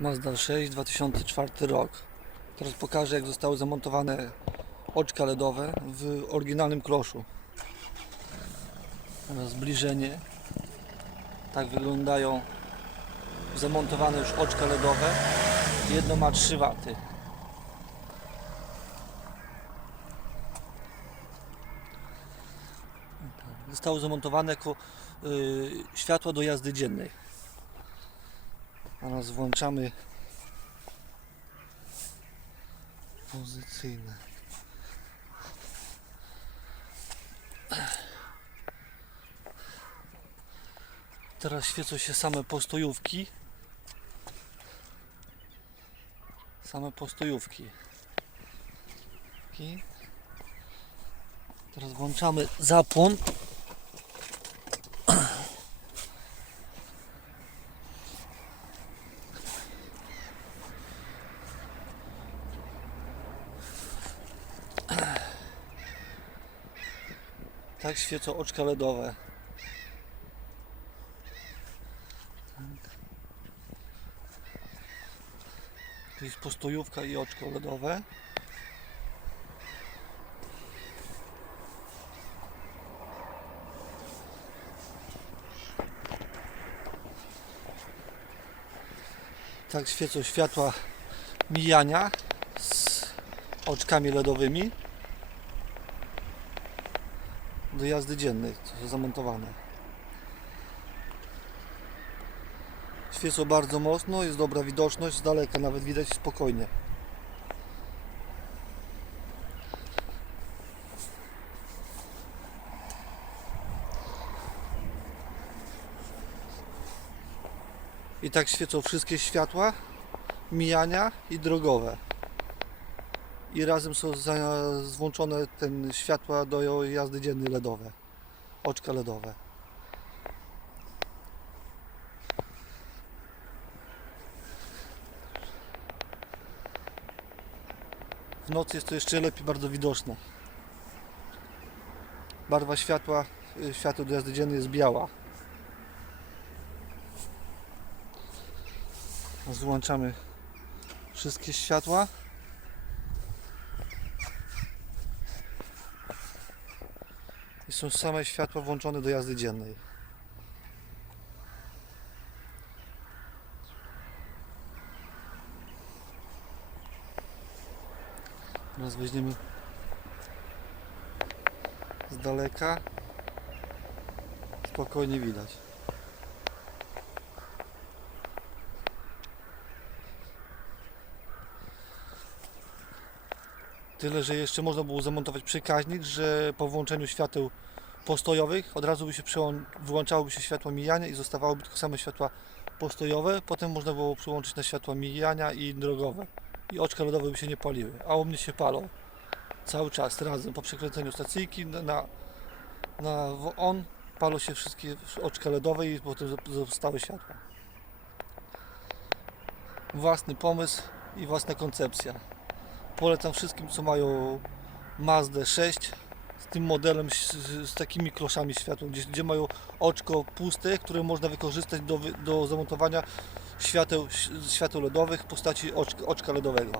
Mazda 6 2004 rok. Teraz pokażę jak zostały zamontowane oczka LEDowe w oryginalnym kloszu. Teraz zbliżenie. Tak wyglądają zamontowane już oczka LEDowe. Jedno ma 3 W. Zostały zamontowane jako y, światła do jazdy dziennej. Teraz włączamy pozycyjne. Teraz świecą się same postojówki. Same postojówki. Teraz włączamy zapłon. Tak świecą oczka LEDowe. Tak. Tu jest postojówka i oczko LEDowe. Tak świecą światła mijania z oczkami LEDowymi do jazdy dziennej, co są zamontowane. Świecą bardzo mocno, jest dobra widoczność, z daleka nawet widać spokojnie. I tak świecą wszystkie światła, mijania i drogowe. I razem są włączone ten światła do jazdy dziennej LEDowe. Oczka LEDowe. W nocy jest to jeszcze lepiej bardzo widoczne. Barwa światła, y, światła do jazdy dziennej jest biała. Złączamy wszystkie światła. I są same światła włączone do jazdy dziennej. Teraz weźmiemy z daleka. Spokojnie widać. Tyle, że jeszcze można było zamontować przekaźnik, że po włączeniu świateł postojowych od razu by się wyłączałoby się światła mijania i zostawałyby tylko same światła postojowe. Potem można było przyłączyć na światła mijania i drogowe. I oczka lodowe by się nie paliły. A u mnie się palą. Cały czas razem po przekręceniu stacyjki na, na, na on palą się wszystkie oczka LEDowe i potem zo- zostały światła. Własny pomysł i własna koncepcja. Polecam wszystkim, co mają Mazdę 6 z tym modelem, z, z takimi kloszami światła, gdzie, gdzie mają oczko puste, które można wykorzystać do, do zamontowania świateł, świateł LEDowych w postaci oczka, oczka LEDowego.